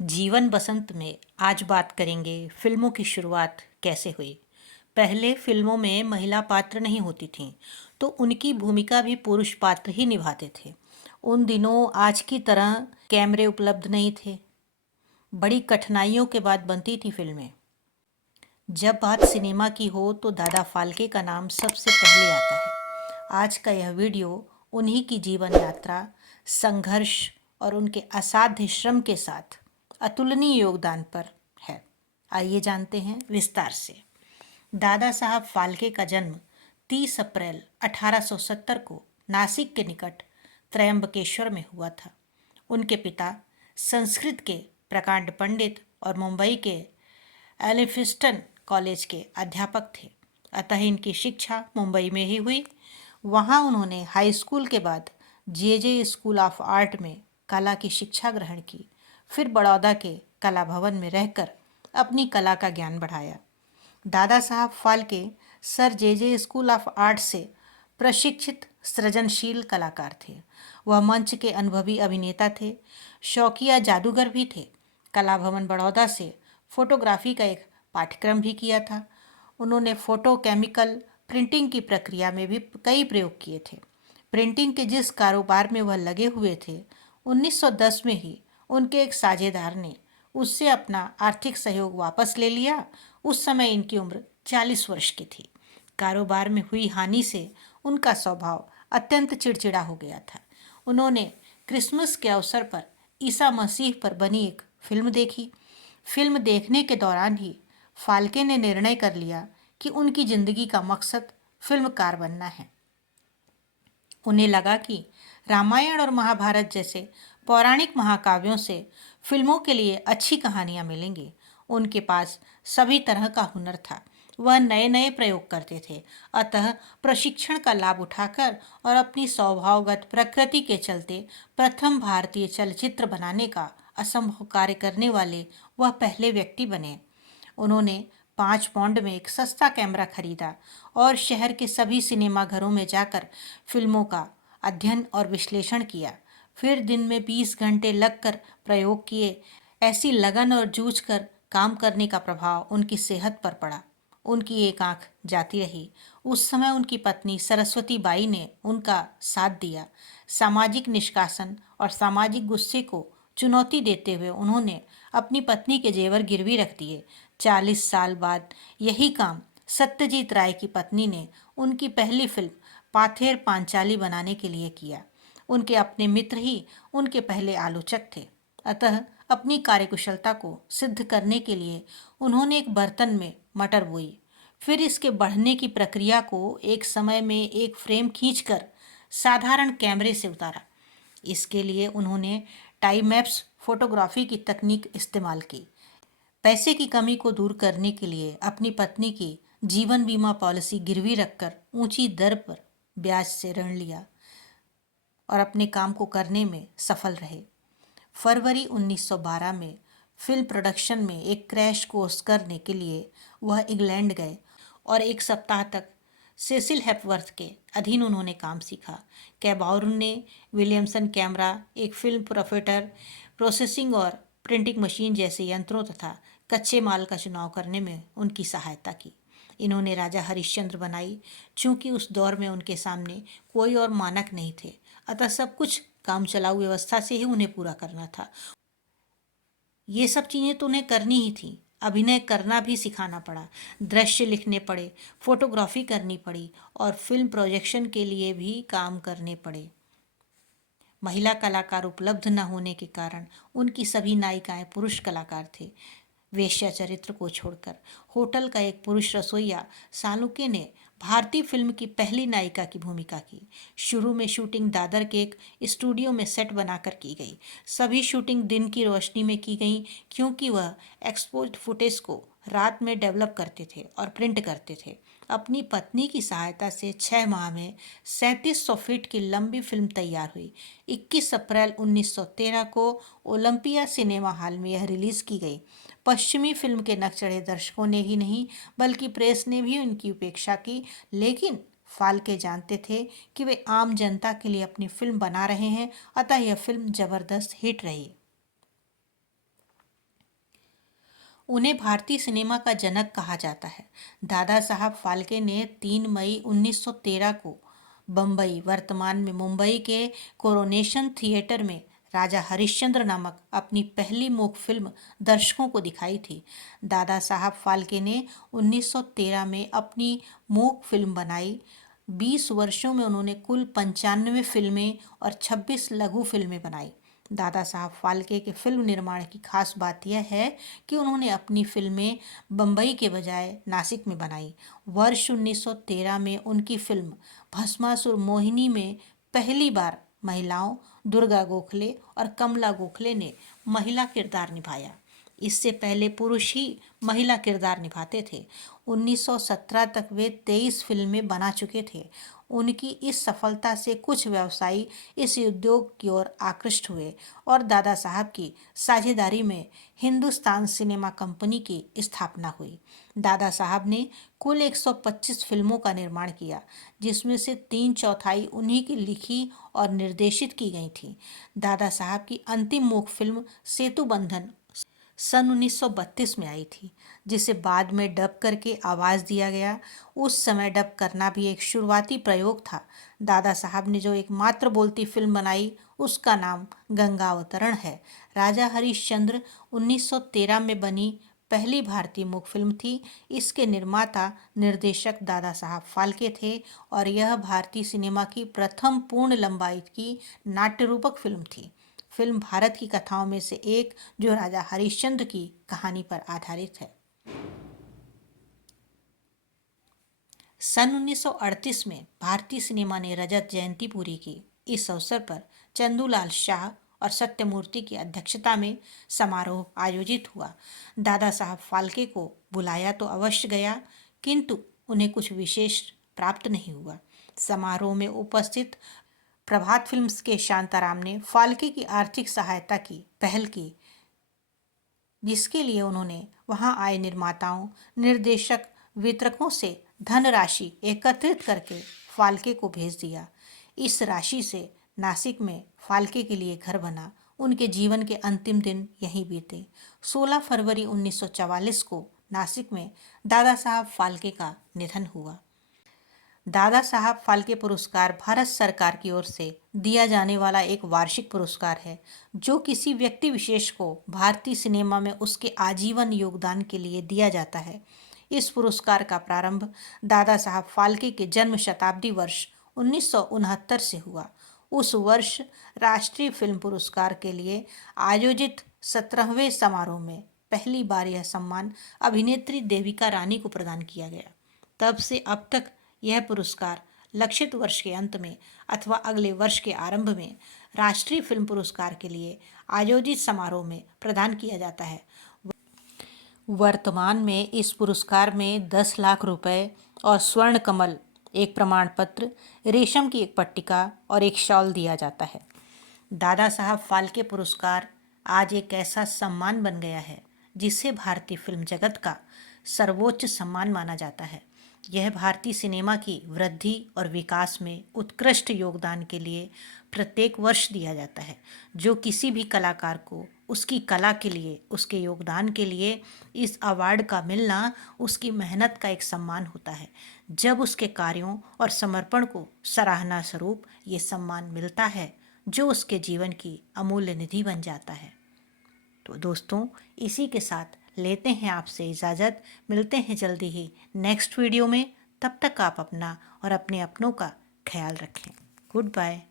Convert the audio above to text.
जीवन बसंत में आज बात करेंगे फिल्मों की शुरुआत कैसे हुई। पहले फिल्मों में महिला पात्र नहीं होती थीं, तो उनकी भूमिका भी पुरुष पात्र ही निभाते थे। उन दिनों आज की तरह कैमरे उपलब्ध नहीं थे। बड़ी कठिनाइयों के बाद बनती थी फिल्में। जब बात सिनेमा की हो तो दादा फाल्के का नाम सबसे पहले आता है। आज का यह वीडियो उन्हीं की जीवन यात्रा, संघर्ष और उनके असाध्य श्रम के साथ अतुलनीय योगदान पर है। आइए जानते हैं विस्तार से। दादा साहब फाल्के का जन्म 30 अप्रैल 1870 को नासिक के निकट त्रयंबकेश्वर में हुआ था। उनके पिता संस्कृत के प्रकांड पंडित और मुंबई के एलिफिस्टन कॉलेज के अध्यापक थे, अतः इनकी शिक्षा मुंबई में ही हुई। वहाँ उन्होंने हाई स्कूल के बाद जे स्कूल ऑफ आर्ट में कला की शिक्षा ग्रहण की। फिर बड़ौदा के कला भवन में रहकर अपनी कला का ज्ञान बढ़ाया। Dada Saheb Phalke sir J school of art से प्रशिक्षित सृजनशील कलाकार थे। वह मंच के अनुभवी अभिनेता थे, शौकिया जादूगर भी थे। कला भवन बड़ौदा से फोटोग्राफी का एक पाठ्यक्रम भी किया था। उन्होंने फोटो केमिकल प्रिंटिंग की प्रक्रिया में भी कई प्रयोग किए थे। प्रिंटिंग के जिस कारोबार में वह लगे हुए थे, 1910 में ही उनके एक साझेदार ने उससे अपना आर्थिक सहयोग वापस ले लिया। उस समय इनकी उम्र 40 वर्ष की थी। कारोबार में हुई हानि से उनका स्वभाव अत्यंत चिड़चिड़ा हो गया था। उन्होंने क्रिसमस के अवसर पर ईसा मसीह पर बनी एक फिल्म देखी। फिल्म देखने के दौरान ही फाल्के ने निर्णय कर लिया कि उनकी जिंदगी का मकसद फिल्मकार बनना है। उन्हें लगा कि रामायण और महाभारत जैसे पौराणिक महाकाव्यों से फिल्मों के लिए अच्छी कहानियां मिलेंगी। उनके पास सभी तरह का हुनर था। वह नए नए प्रयोग करते थे, अतः प्रशिक्षण का लाभ उठाकर और अपनी स्वभावगत प्रकृति के चलते प्रथम भारतीय चलचित्र बनाने का असंभव कार्य करने वाले वह पहले व्यक्ति बने। उन्होंने 5 पौंड में एक सस्ता कैमरा खरीदा और शहर के सभी सिनेमाघरों में जाकर फिल्मों का अध्ययन और विश्लेषण किया। फिर दिन में 20 घंटे लगकर प्रयोग किए। ऐसी लगन और जूझ कर काम करने का प्रभाव उनकी सेहत पर पड़ा। उनकी एक आंख जाती रही। उस समय उनकी पत्नी सरस्वती बाई ने उनका साथ दिया। सामाजिक निष्कासन और सामाजिक गुस्से को चुनौती देते हुए उन्होंने अपनी पत्नी के जेवर गिरवी रख दिए। 40 साल बाद यही काम सत्यजीत राय की पत्नी ने उनकी पहली फिल्म पाथेर पांचाली बनाने के लिए किया। उनके अपने मित्र ही उनके पहले आलोचक थे, अतः अपनी कार्यकुशलता को सिद्ध करने के लिए उन्होंने एक बर्तन में मटर बोई। फिर इसके बढ़ने की प्रक्रिया को एक समय में एक फ्रेम खींचकर साधारण कैमरे से उतारा। इसके लिए उन्होंने टाइम मैप्स फोटोग्राफी की तकनीक इस्तेमाल की। पैसे की कमी को दूर करने के लिए अपनी पत्नी की जीवन बीमा पॉलिसी गिरवी रखकर ऊंची दर पर ब्याज से ऋण लिया और अपने काम को करने में सफल रहे। फरवरी 1912 में फिल्म प्रोडक्शन में एक क्रैश कोर्स करने के लिए वह इंग्लैंड गए और एक सप्ताह तक सेसिल हेपवर्थ के अधीन उन्होंने काम सीखा। कैबाउरन ने विलियमसन कैमरा, एक फिल्म प्रोफेटर, प्रोसेसिंग और प्रिंटिंग मशीन जैसे यंत्रों तथा कच्चे माल का चुनाव करने में उनकी सहायता की। इन्होंने राजा हरिश्चंद्र बनाई। चूंकि उस दौर में उनके सामने कोई और मानक नहीं थे, अतः सब कुछ काम चलाऊ व्यवस्था से ही उन्हें पूरा करना था। ये सब चीज़ें तो उन्हें करनी ही थी। अभिनय करना भी सिखाना पड़ा, दृश्य लिखने पड़े, फोटोग्राफी करनी पड़ी और फिल्म प्रोजेक्शन के लिए भी काम करने पड़े। महिला कलाकार उपलब्ध न होने के कारण उनकी सभी नायिकाएं पुरुष कलाकार थे। वेश्या चरित्र को छोड़कर होटल का एक पुरुष रसोइया सालुके ने भारतीय फिल्म की पहली नायिका की भूमिका की। शुरू में शूटिंग दादर के एक स्टूडियो में सेट बनाकर की गई। सभी शूटिंग दिन की रोशनी में की गई, क्योंकि वह एक्सपोज्ड फुटेज को रात में डेवलप करते थे और प्रिंट करते थे। अपनी पत्नी की सहायता से 6 माह में 3700 फीट की लंबी फिल्म तैयार हुई। 21 अप्रैल 1913 को ओलंपिया सिनेमा हॉल में यह रिलीज की गई। पश्चिमी फिल्म के नक चढ़े दर्शकों ने ही नहीं बल्कि प्रेस ने भी उनकी उपेक्षा की, लेकिन फाल्के जानते थे कि वे आम जनता के लिए अपनी फिल्म बना रहे हैं, अतः यह फिल्म जबरदस्त हिट रही। उन्हें भारतीय सिनेमा का जनक कहा जाता है। दादा साहब फाल्के ने 3 मई 1913 को बम्बई, वर्तमान में मुंबई के कोरोनेशन थिएटर में राजा हरिश्चंद्र नामक अपनी पहली मूक फिल्म दर्शकों को दिखाई थी। दादा साहब फाल्के ने 1913 में अपनी मूक फिल्म बनाई। 20 वर्षों में उन्होंने कुल 95 फिल्में और 26 लघु फिल्में बनाई। दादा साहब फाल्के के फिल्म निर्माण की खास बात यह है कि उन्होंने अपनी फिल्में बम्बई के बजाय नासिक में बनाई। वर्ष 1913 में उनकी फिल्म भस्मासुर मोहिनी में पहली बार महिलाओं दुर्गा गोखले और कमला गोखले ने महिला किरदार निभाया। इससे पहले पुरुष ही महिला किरदार निभाते थे। 1917 तक वे 23 फिल्में बना चुके थे। उनकी इस सफलता से कुछ व्यवसायी इस उद्योग की ओर आकृष्ट हुए और दादा साहब की साझेदारी में हिंदुस्तान सिनेमा कंपनी की स्थापना हुई। दादा साहब ने कुल 125 फिल्मों का निर्माण किया, जिसमें से 3/4 उन्हीं की लिखी और निर्देशित की गई थी। दादा साहब की अंतिम मूक फिल्म सेतु बंधन सन 1932 में आई थी, जिसे बाद में डब करके आवाज़ दिया गया। उस समय डब करना भी एक शुरुआती प्रयोग था। दादा साहब ने जो एकमात्र बोलती फिल्म बनाई उसका नाम गंगा अवतरण है। राजा हरिश्चंद्र 1913 में बनी पहली भारतीय मूक फिल्म थी। इसके निर्माता निर्देशक दादा साहब फाल्के थे और यह भारतीय सिनेमा की प्रथम पूर्ण लंबाई की नाट्य रूपक फिल्म थी। फिल्म भारत की कथाओं में से एक जो राजा हरिश्चंद्र की कहानी पर आधारित है। सन 1938 में भारतीय सिनेमा ने रजत जयंती पूरी की। इस अवसर पर चंदूलाल शाह और सत्यमूर्ति की अध्यक्षता में समारोह आयोजित हुआ। दादा साहब फाल्के को बुलाया तो अवश्य गया, किंतु उन्हें कुछ विशेष प्राप्त नहीं हुआ। समारोह में उपस्थित प्रभात फिल्म्स के शांताराम ने फाल्के की आर्थिक सहायता की पहल की, जिसके लिए उन्होंने वहां आए निर्माताओं, निर्देशक, वितरकों से धनराशि एकत्रित करके फाल्के को भेज दिया। इस राशि से नासिक में फाल्के के लिए घर बना। उनके जीवन के अंतिम दिन यहीं बीते। 16 फरवरी 1944 को नासिक में दादा साहब फाल्के का निधन हुआ। दादा साहब फाल्के पुरस्कार भारत सरकार की ओर से दिया जाने वाला एक वार्षिक पुरस्कार है, जो किसी व्यक्ति विशेष को भारतीय सिनेमा में उसके आजीवन योगदान के लिए दिया जाता है। इस पुरस्कार का प्रारंभ दादा साहब फाल्के के जन्म शताब्दी वर्ष 1969 से हुआ। उस वर्ष राष्ट्रीय फिल्म पुरस्कार के लिए आयोजित 17वें समारोह में पहली बार यह सम्मान अभिनेत्री देविका रानी को प्रदान किया गया। तब से अब तक यह पुरस्कार लक्षित वर्ष के अंत में अथवा अगले वर्ष के आरंभ में राष्ट्रीय फिल्म पुरस्कार के लिए आयोजित समारोह में प्रदान किया जाता है। वर्तमान में इस पुरस्कार में 10 लाख रुपए और स्वर्ण कमल, एक प्रमाण पत्र, रेशम की एक पट्टिका और एक शॉल दिया जाता है। दादा साहब फाल्के पुरस्कार आज एक ऐसा सम्मान बन गया है जिसे भारतीय फिल्म जगत का सर्वोच्च सम्मान माना जाता है। यह भारतीय सिनेमा की वृद्धि और विकास में उत्कृष्ट योगदान के लिए प्रत्येक वर्ष दिया जाता है। जो किसी भी कलाकार को उसकी कला के लिए, उसके योगदान के लिए इस अवार्ड का मिलना उसकी मेहनत का एक सम्मान होता है। जब उसके कार्यों और समर्पण को सराहना स्वरूप ये सम्मान मिलता है, जो उसके जीवन की अमूल्य निधि बन जाता है। तो दोस्तों, इसी के साथ लेते हैं आपसे इजाज़त। मिलते हैं जल्दी ही नेक्स्ट वीडियो में। तब तक आप अपना और अपने अपनों का ख्याल रखें। Good bye.